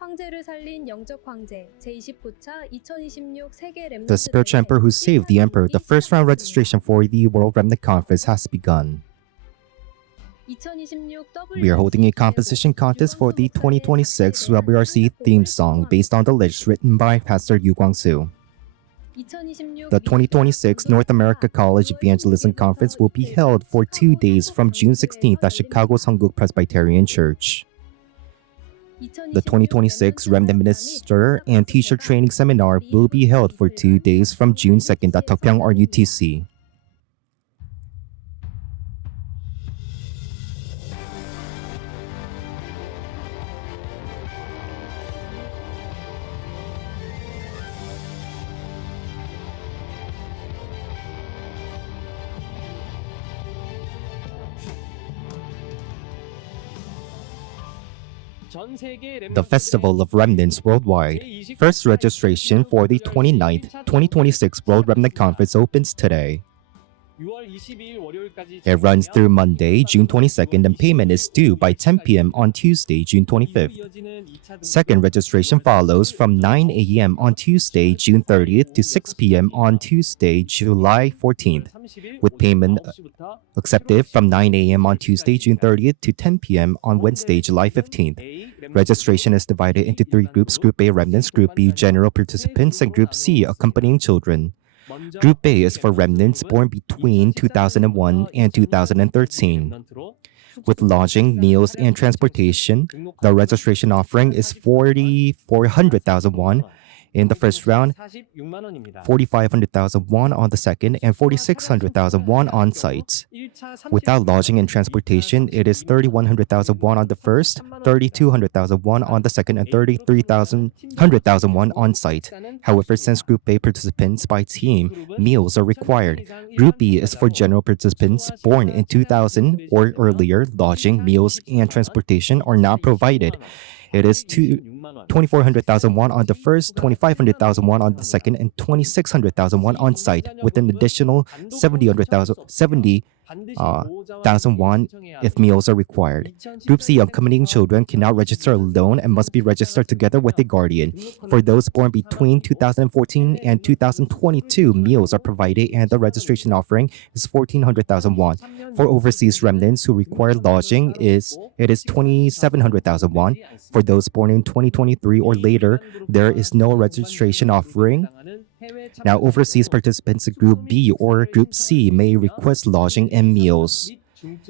황제를 살린 영적 황제 제29차 2026 세계 랩넌트 The spiritual emperor who saved the emperor. The first round registration for the World Remnant Conference has begun. We are holding a composition contest for the 2026 WRC theme song based on the lyrics written by Pastor Yu Guangsu. The 2026 North America College Evangelism Conference will be held for 2 days from June 16th at Chicago Songguk Presbyterian Church. The 2026 Remnant Minister and Teacher Training Seminar will be held for 2 days from June 2nd at Tokpyeong RUTC. The Festival of Remnants Worldwide. First registration for the 29th 2026 World Remnant Conference opens today. It runs through Monday, June 22nd, and payment is due by 10 p.m. on Tuesday, June 25th. Second registration follows from 9 a.m. on Tuesday, June 30th to 6 p.m. on Tuesday, July 14th, with payment accepted from 9 a.m. on Tuesday, June 30th to 10 p.m. on Wednesday, July 15th. Registration is divided into 3 groups: Group A remnants, Group B general participants, and Group C accompanying children. Group A is for remnants born between 2001 and 2013. With lodging, meals, and transportation, the registration offering is 400,000 won in the first round, 4,500,000 won on the second, and 4,600,000 won on site. Without lodging and transportation, it is 3,100,000 won on the first, 3,200,000 won on the second, and 3,300,000 won on site. However, since Group A participants by team, meals are required. Group B is for general participants born in 2000 or earlier. Lodging, meals, and transportation are not provided. It is 2,400,000 won on the first, 2,500,000 won on the second, and 2,600,000 won on site, with an additional 70,000 won if meals are required. Group C accompanying children cannot register alone and must be registered together with a guardian. For those born between 2014 and 2022, meals are provided and the registration offering is 1,400,000 won. For overseas remnants who require lodging, it is 2,700,000 won. For those born in 2023 or later, there is no registration offering. Now, overseas participants in Group B or Group C may request lodging and meals.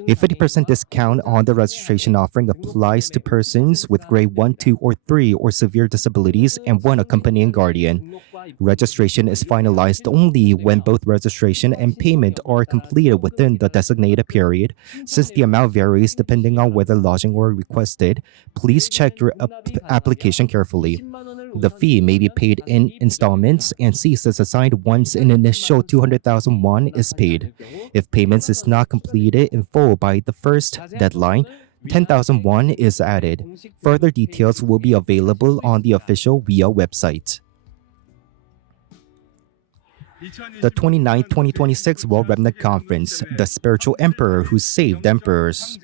A 50% discount on the registration offering applies to persons with grade 1, 2, or 3 or severe disabilities and one accompanying guardian. Registration is finalized only when both registration and payment are completed within the designated period. Since the amount varies depending on whether lodging were requested, please check your application carefully. The fee may be paid in installments and ceases assigned once an initial 200,000 won is paid. If payments is not completed in full by the first deadline, 10,000 won is added. Further details will be available on the official WIA website. The 29th 2026 World Remnant Conference, the spiritual emperor who saved emperors.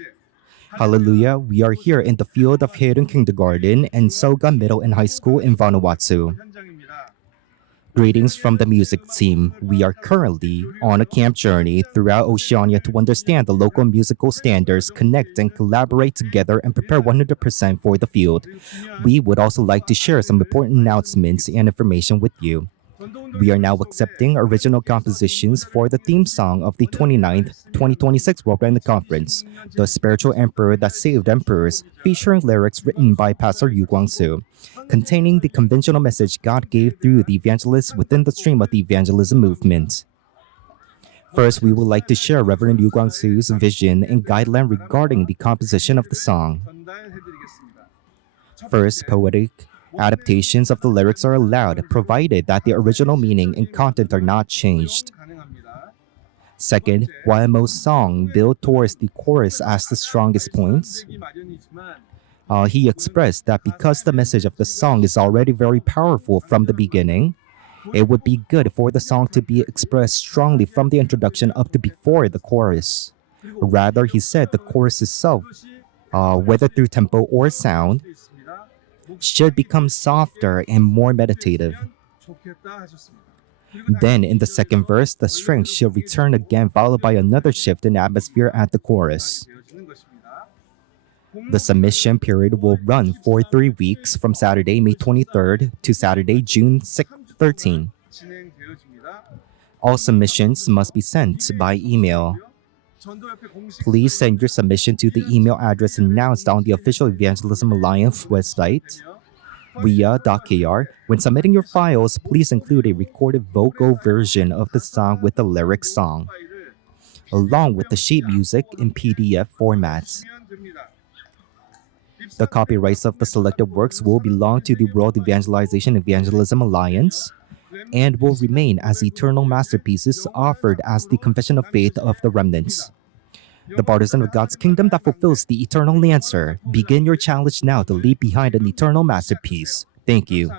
Hallelujah, we are here in the field of Haereun Kindergarten and Soga Middle and High School in Vanuatu. Greetings from the music team. We are currently on a camp journey throughout Oceania to understand the local musical standards, connect and collaborate together, and prepare 100% for the field. We would also like to share some important announcements and information with you. We are now accepting original compositions for the theme song of the 29th 2026 World Remnant Conference, The Spiritual Emperor That Saved Emperors, featuring lyrics written by Pastor Yu Guangsu, containing the conventional message God gave through the evangelists within the stream of the evangelism movement. First, we would like to share Reverend Yu Guangsu's vision and guideline regarding the composition of the song. First, poetic adaptations of the lyrics are allowed, provided that the original meaning and content are not changed. Second, while most songs build towards the chorus as the strongest points, he expressed that because the message of the song is already very powerful from the beginning, it would be good for the song to be expressed strongly from the introduction up to before the chorus. Rather, he said the chorus itself, whether through tempo or sound, should become softer and more meditative. Then, in the second verse, the strength shall return again, followed by another shift in atmosphere at the chorus. The submission period will run for 3 weeks from Saturday, May 23rd to Saturday, June 13. All submissions must be sent by email. Please send your submission to the email address announced on the official Evangelism Alliance website, ria.kr. When submitting your files, please include a recorded vocal version of the song with the lyric song, along with the sheet music in PDF format. The copyrights of the selected works will belong to the World Evangelization Evangelism Alliance and will remain as eternal masterpieces offered as the confession of faith of the remnants. The partisan of God's kingdom that fulfills the eternal answer. Begin your challenge now to leave behind an eternal masterpiece. Thank you.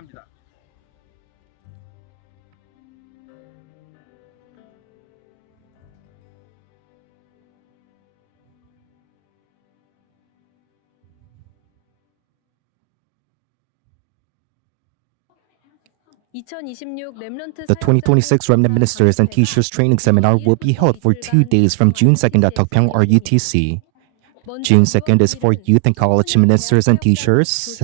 The 2026 Remnant Ministers and Teachers Training Seminar will be held for 2 days from June 2nd at Tokpyeong RUTC. June 2nd is for youth and college ministers and teachers.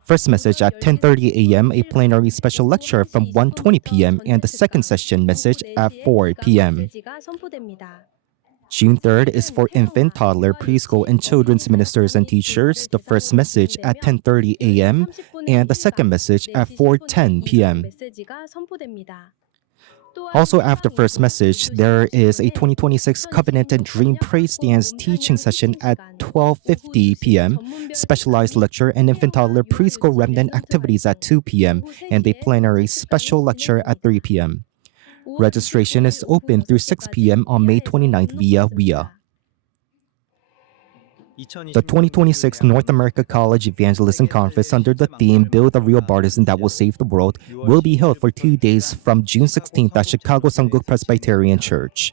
First message at 10:30 a.m., a plenary special lecture from 1:20 p.m., and the second session message at 4 p.m. June 3rd is for infant, toddler, preschool, and children's ministers and teachers. The first message at 10:30 a.m. and the second message at 4:10 p.m. Also after first message, there is a 2026 Covenant and Dream Praise Dance teaching session at 12:50 p.m., specialized lecture and infant, toddler, preschool remnant activities at 2 p.m., and a plenary special lecture at 3 p.m. Registration is open through 6 p.m. on May 29th via WIA. The 2026 North America College Evangelism Conference under the theme Build a Real Partisan That Will Save the World will be held for 2 days from June 16th at Chicago Sungguk Presbyterian Church.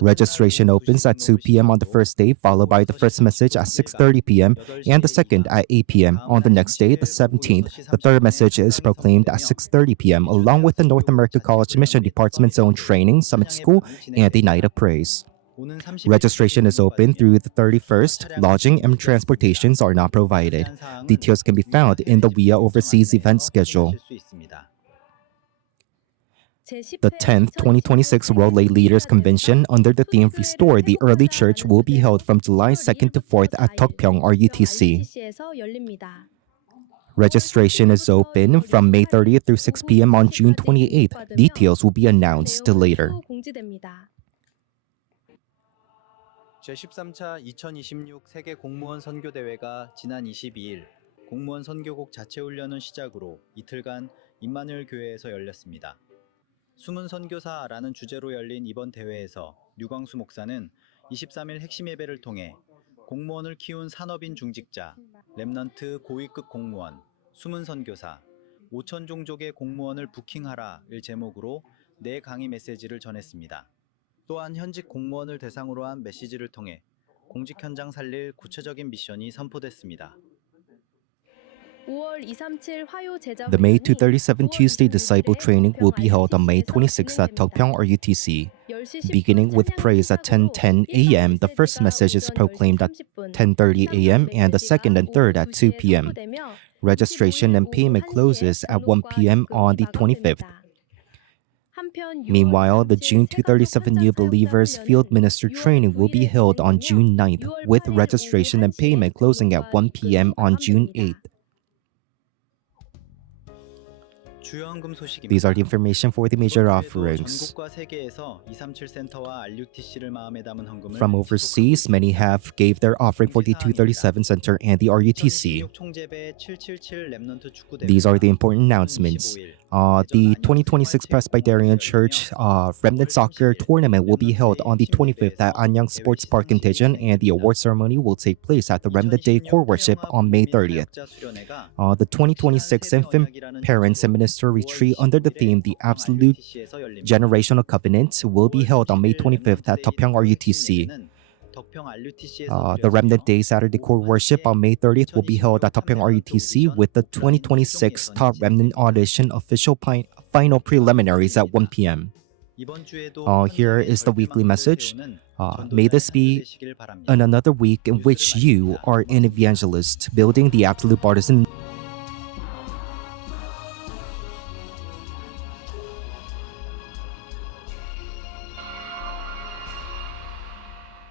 Registration opens at 2 p.m. on the first day, followed by the first message at 6:30 p.m. and the second at 8 p.m. On the next day, the 17th, the third message is proclaimed at 6:30 p.m. along with the North America College Mission Department's own training, summit school, and a night of praise. Registration is open through the 31st. Lodging and transportations are not provided. Details can be found in the WIA Overseas event schedule. The 10th 2026 World Lay Leaders Convention under the theme Restore the Early Church will be held from July 2nd to 4th at Tokpyeong RUTC. Registration is open from May 30th through 6 p.m. on June 28th. Details will be announced later. 제13차 2026 세계 공무원 선교 대회가 지난 22일 공무원 선교국 자체 훈련을 시작으로 이틀간 임마누엘 교회에서 열렸습니다. 숨은 선교사라는 주제로 열린 이번 대회에서 류광수 목사는 23일 핵심 예배를 통해 공무원을 키운 산업인 중직자, 렘넌트 고위급 공무원, 숨은 선교사, 5천 종족의 공무원을 부킹하라를 제목으로 4강의 메시지를 전했습니다. 또한 현직 공무원을 대상으로 한 메시지를 통해 공직 현장 살릴 구체적인 미션이 선포됐습니다. The May 237 Tuesday Disciple Training will be held on May 26th at Tokpyeong RUTC. Beginning with praise at 10:10 a.m., the first message is proclaimed at 10:30 a.m. and the second and third at 2 p.m. Registration and payment closes at 1 p.m. on the 25th. Meanwhile, the June 237 New Believers Field Minister Training will be held on June 9th, with registration and payment closing at 1 p.m. on June 8th. These are the information for the major offerings. From overseas, many have gave their offering for the 237 Center and the RUTC. These are the important announcements. The 2026 Presbyterian Church Remnant Soccer Tournament will be held on the 25th at Anyang Sports Park in Daejeon, and the award ceremony will take place at the Remnant Day Core Worship on May 30th. The 2026 Infant Parents and Minister Retreat under the theme The Absolute Generational Covenant will be held on May 25th at Tokpyeong RUTC. 덕평 RUTC에서 The Remnant Day Saturday Core Worship on May 30th will be held at Topyeong RUTC with the 2026 Top Remnant Audition official final preliminaries at 1 p.m. Here is the weekly message. May this be another week in which you are an evangelist, building the absolute partisan